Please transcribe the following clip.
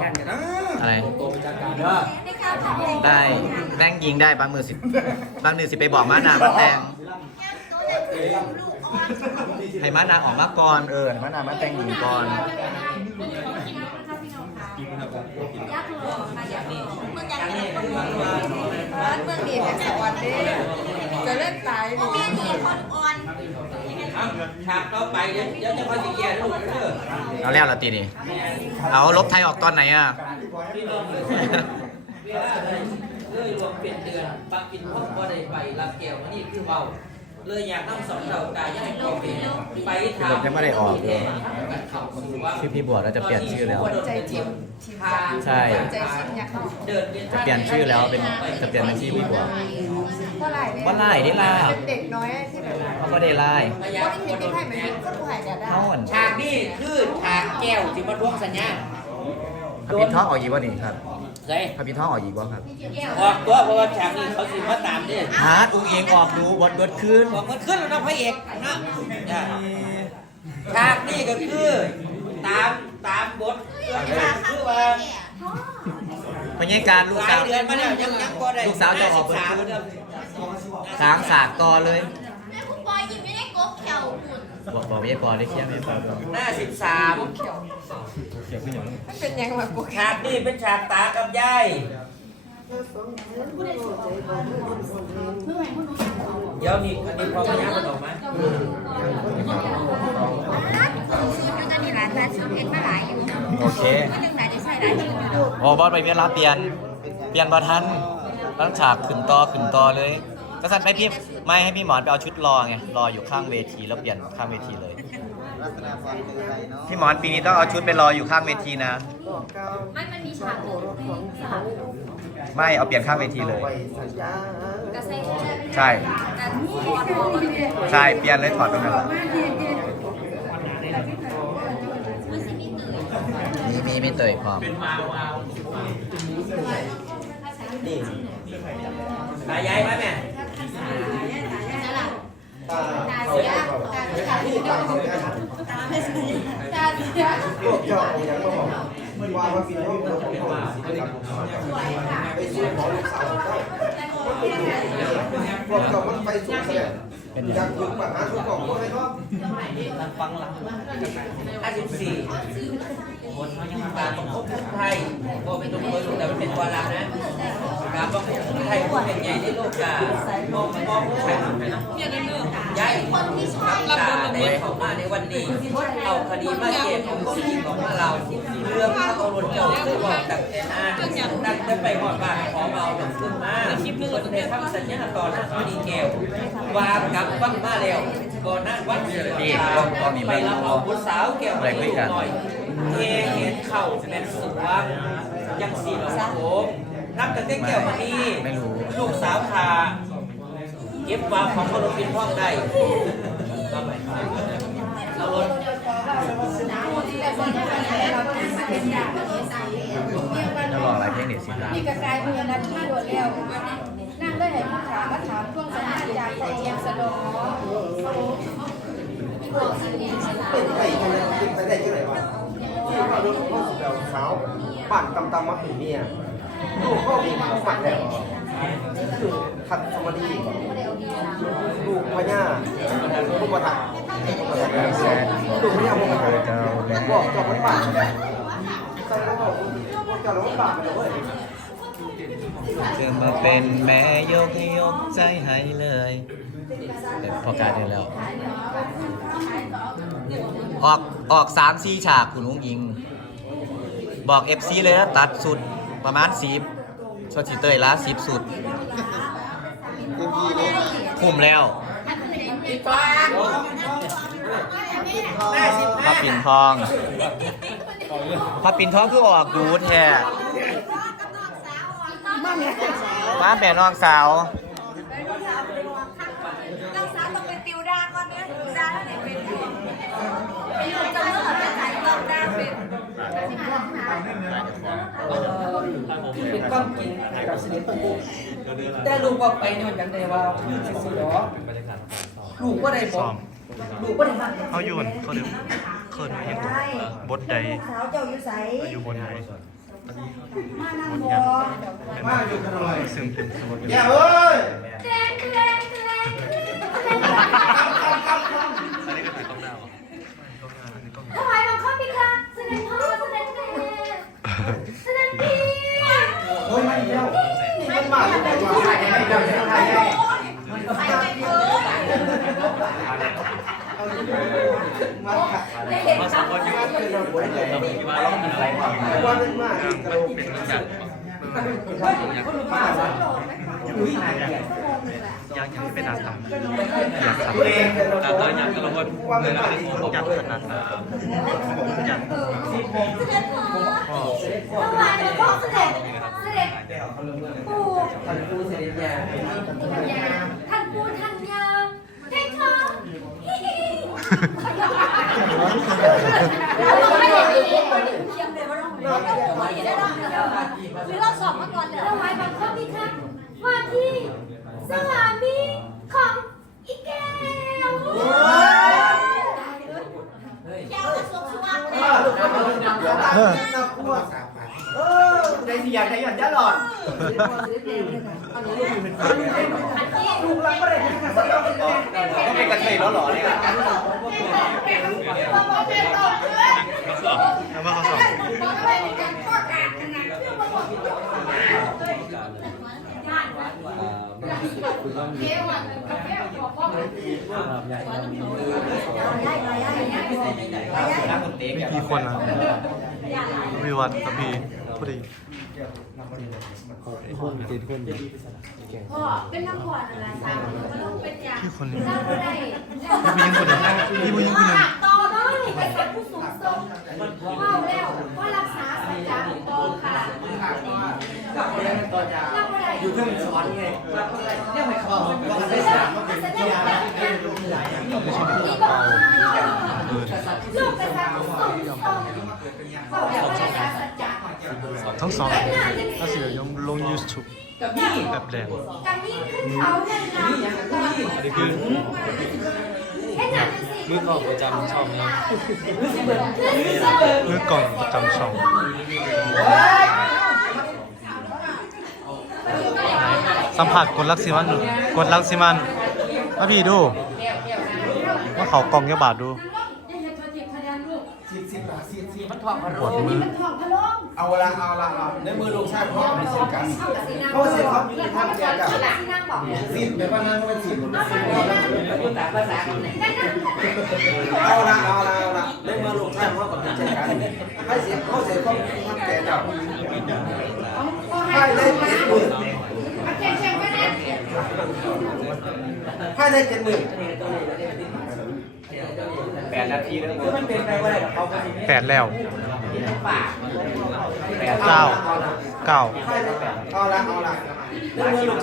แค่กันนะอะไรตัวประชาการเด้อได้แม่งยิงได้บางมือสิบางมือสิไปบอกมานามาแต่งให้มานาออกมาก่อนเออให้มานามาแต่งหญิงก่อนบ้านเมืองดีแห่งสวรรค์เด้จะเล่นตาย บ่ฉากต่อไปเดี๋ยวเดี๋ยวจะคอยสิเกียร์ลูกเด้อเอาแล้วละตีนี่เอาลบไทยออกตอนไหนอะ พี่น้องเลยเวลาเลยเลยรวมเป็นเดือนปักกินพ่อบ่ได้ไปรับแก้วมานี่คือเบา เลยอยากนำสอนเรากายให้เข้าเป็นไปถามกันเข้าสู่ว่าชื่อพี่บัวแล้วจะเปลี่ยนชื่อแล้วใจจริงใช่ใจชิมอยากเข้าเดินเรียนจะเปลี่ยนชื่อแล้วเป็นจะเปลี่ยนเป็นชื่อพี่บัวเมื่อไหร่เนี่ยว่าไล่ได้ล่ะเป็นเด็กน้อยที่แบบเขาก็ได้ไล่พว่ยายามไม่มีที่ให้เหมือนกันก็ผู้หายกันได้เท่าอันฉากนี้คือฉากแก้วที่มาทวงสัญญาพระพินท้องออกอีกวะนี่ครับ ใช่พระพินท้องออกอีกวะครับออกตัวเพราะว่าฉากนี้เขาสิมาตามเด้ฮาร์ดอุ้งเองออกดูบดบดขึ้นบอกมันขึ้นแล้วนะพระเอกนะเนี่ยฉากนี้ก็คือตามตามบทเรื่องฉากคือว่าพยาการลูกหลาสาวยเดือนมาแล้วยังยังก็ได้ลูกสาวจะออกบทสามขึ้นเดือนสางสากต่อเลยแม่คุณปอยยิ้มไม่ได้กบแขวคุณ บอกบอกไม่ปอได้เคลียร์ไม่ปอหน้าสิบสามมันเป็นยังไงปุ๊กฉากนี้เป็นฉากตากับยายเดี๋ยวนี่อันนี้พอพยามันออกมาชุดอยู่กันนี่ร้านร้านชุดเพชรมาหลายอยู่โอเคก็ยังไหนได้ใส่หลายชุดอยู่โอ้บอสไปเวียนลาเปลี่ยน เปลี่ยนบอทันตั้งฉากขึ้นต่อขึ้นต่อเลย ก็สั่นให้พี่ไม่ให้พี่หมอนไปเอาชุดรอไงรออยู่ข้างเวทีแล้วเปลี่ยนข้างเวทีเลยพี่หมอนปีนี้ต้องเอาชุดไปรออยู่ข้างเวทีนะ ไม่มันมีฉากหนึ่งฉากไม่เอาเปลี่ยนข้างเวทีเลย กระเซ็นใช่การถอดออกใช่เปลี่ยนเลยถอดตรงนั้นมันสิมีตื่นมีมีมีเตยพร้อมนี่ ตายายไหมแม่ นั่นแหละตาเสียตาเสียตาเสีย ตาเสียพวกเจ้าเอาอย่างมาบอกมันว่าว่ากินให้เราของเขาไปสู่ขอลูกสาวพวกเจ้ามันไปสู่แสดงอยากถึงปัญหาทุกของพวกให้เขาห้าสิบสี่คนการประกบไทยก็เป็นตัวเบอร์แต่มันเป็นตัวเรานะการประกบไทยเป็นใหญ่ในโลกกามองมองไทยใหญ่คนที่ชอบลำในของ มาในวันนี้เอาคดีมาเก็บของสีของเราเรื่องพระโอรสเจ้าคือบอกแต่แต่หน้าดังจะไปหอดบ้านขอเอาแบบขึ้นมาคนในคำสัญญาต่อหน้าคดีแก้ววางกับวังมาแล้วก่อนหน้าวัดไปรับเอาบุตรสาวแก้วมาอยู่หน่อยเทเห็นเข่าเป็นสวงยังสีหลงโขงนับกันเต้แก้วมานี่ลูกสาวพาเก็บวางของขนมปินห้อได้ก็ไปเราลด จะรออะไรเพลงเด็ดสิครับนี่กระจายมือนาทีโดนแล้วนั่งได้ไหนผู้ขามาถามช่วงสัญญาจากใจเอียงสะดอเป็นไปเป็นไปได้ที่ไหนวะที่ว่าลูกพ่อสุดแล้วสาวบ้านตำตำมาเป็นเมียลูกพ่อมีผู้ฝันแล้วคือทัดสมาธิลูกพญาลูกประทับ บอกเจ้ามันบาปใส่แล้วบอกเจ้าแล้วมันบาปไปเลยจะมาเป็นแม่ยกให้ยกใจให้เลยเดี๋ยวพอการเดียวแล้ว ออกออกสามสี่ฉากคุณลุงยิง บอก FC เลยนะตัดสุดประมาณสิบชดสีเตยละสิบสุดคุ้มแล้ว พระปิ่นทองพระปิ่นทองคือออกดูแท้มาแม่น้องสาวเราสาวต้องเป็นติวดาก่อนเนี่ยติวดาแล้วไหนเป็นไปอยู่จะเลิกเป็นสายกองดาเป็นเป็นความจริงกับสนิทแต่ลูกว่าไปเนี่ยกันได้ว่าคือสิหรอลูกก็ได้บอก ลูกก็ได้ฟังเขาอยู่บนเขาเดิมเคินมาอย่างบทใดสาวเจ้าอยู่ใสอยู่บนไหนมานั่งบ่มาอยู่กันหน่อยซึ่งเป็นสมุดแย่เอ้ยแรงแรงแรงอันนี้ก็ถือกล้องหน้าเหรอถวายบังคับพี่ค่ะเสด็จพ่อเสด็จแม่เสด็จพี่โอ้ยไม่เดียวมันมาอยู่แต่ว่าถ่ายให้ได้ถ่ายให้ มันขัดเราสองคนอยู่เราคิดว่าเราเป็นอะไรบ้างว่าเป็นมากมันเป็นอยากอยากอยากให้เป็นอาสาอยากทำเองแต่เราแต่ตอนอยากก็เราก็เลยเราอยากขนาดนั้นอยากเสด็จพ่อถวายบังคับเสด็จเสด็จปู่ท่านครูเสด็จยา ท่านปู่ท่านยาเท่ค่ะ เราไม่ได้ดีเคียงเลยว่าเราไม่ด้หัวอยู่ได้รอบเดียวหรือเราสอบมาก่อนเนี่ยถวายบังคับพี่ค่ะว่าที่สวามีของอีแก้ว แก้วจะสวมสว่าง เลยเออน่ากลัวเออในสี่อย่างในอย่างยะหลอดถูกลังไม่ได้ก็เป็นกระเทยแล้วหรอเนี่ยแล้วมาเขาสอ บพี่คนนะวิวัฒน์กับพี่ผู้ดีพ่อเป็นนักบวชอะไรสามลูกเป็นยาพี่คนนี้เล่าก็ได้พี่ผู้หญิงคนหนึ่งพี่ผู้หญิงคนหนึ่งต่อเนาะนี่เป็นสัตว์ผู้สูงส่งเมาแล้วก็รักษาสัจจะต่อค่ะรับก็ได้ อยู่เครื่องสอนไงเนี่ยไม่เข้าว่าได้สามก็เป็นที่ยานี่บอกลูกเป็นสัตว์ผู้สูงส่งเมาแล้วก็รักษาสัจจะทั้งสองแล้วเสียยงลง YouTube กับพี่แบบแรงกันนี่ขึ้นเขาเงินนะนี่คือแค่นั้นสิมือกองประจำช่องนี้มือกล่องประจำช่อง สัมผัสกดลักซิมันดูกดลักซิมันมาพี่ดูว่าเขากล่องยาบาทดูสิบสิบบาทสิบสิบมันทองพะปวดมือทองพะโล้เอาละเอาละเอาในมือลงใชาติพ่อไม่เสียกันเข้ากับสีน้ำเขาเสียครับมีท่านแกกับสีน้ำบอกสิบแบบว่านั่งเป็นสิบภาษาภาษาคนเอาละเอาละเอาละในมือลงใชาติพ่อกับท่านแกกันให้เสียเขาเสียก็มีท่านแกกับให้ได้เจ็ดหมื่น เข่งเข่งไปเนี่ย ให้ได้เจ็ดหมื่นแปดนาทีแล้วคือมันเป็นไปว่าอะไรกับเขาก็มีแปดแล้วปากเก้าเก้าให้ได้เอาละเอาละในมือลง